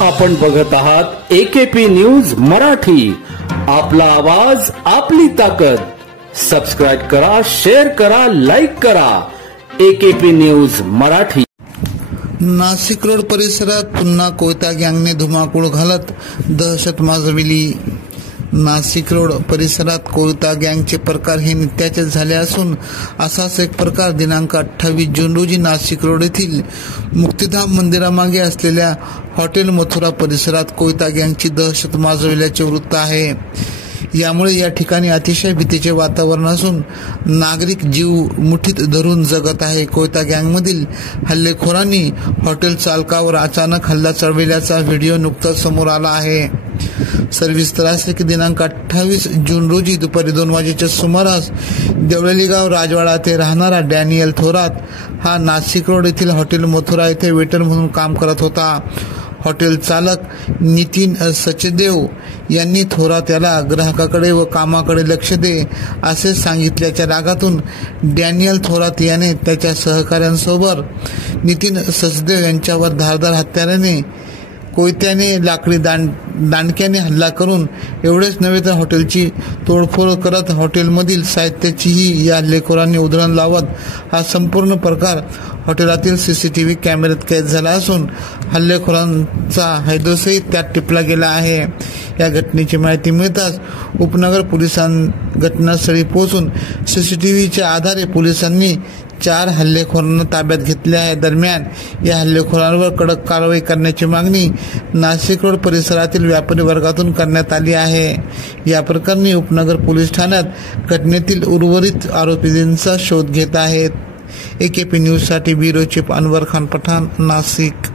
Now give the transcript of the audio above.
आपण बघत आहात AKP न्यूज मराठी, आपला आवाज आपली ताकद। सबस्क्राइब करा, शेअर करा, लाईक करा। AKP news Marathi. Nashik road परिसरात पुन्हा कोयता गँगने धुमाकूळ घालत दहशत माजविली। नाशिक रोड परिसरात कोयता गँगचे प्रकार हे नित्याचे झाले असून असाच एक प्रकार दिनांक 28 जून रोजी नाशिक रोड येथील मुक्तिधाम मंदिरामागे असलेल्या हॉटेल मथुरा परिसरात कोयता गँगची दहशत माजविल्याचे वृत्त आहे। यामुळे या ठिकाणी अतिशय भीतीचे वातावरण असून नागरिक जीव मुठीत धरून जगत आहे। कोयता गँगमधील हल्लेखोरांनी हॉटेल चालकावर अचानक हल्ला चढविल्याचा व्हिडिओ नुकताच समोर आला आहे। सविस्तर असे की दिनांक 28 जून रोजी दुपारी 2 वाजेच्या सुमारास देवळली गाव राजवाडा येथे राहणारा डॅनियल थोरात हा नाशिक रोड येथील हॉटेल मथुरा येथे वेटर म्हणून काम करत होता। हॉटेल चालक नितीन सचदेव यांनी थोरात याला ग्राहकाकडे व कामाकडे लक्ष दे असे सांगितल्याच्या रागातून डॅनियल थोरात याने त्याच्या सहकाऱ्यांसोबत नितीन सचदेव यांच्यावर धारदार हत्याराने कोयत्याने लाकडी दांडक्याने हल्ला करून एवढेच नव्हे तर हॉटेलची तोडफोड करत हॉटेलमधील साहित्याचीही या हल्लेखोरांनी उधळण लावत हा संपूर्ण प्रकार हॉटेलातील CCTV कॅमेऱ्यात कैद झाला असून हल्लेखोरांचा हैदोसही त्यात टिपला गेला आहे। या घटनेची माहिती मिळताच उपनगर पोलिसांनी घटनास्थळी पोहोचून CCTVच्या आधारे पोलिसांनी 4 हल्लेखोरांना ताब्यात घेतले आहे। दरम्यान या हल्लेखोरांवर कडक कारवाई करण्याची मागणी नाशिक रोड परिसरातील व्यापारी वर्गातून करण्यात आली आहे। या प्रकरणी उपनगर पोलीस ठाण्यात घटनेतील उर्वरित आरोपींचा शोध घेत आहेत। AKP न्यूज साठी ब्युरो चीफ अनवर खान पठाण, नाशिक।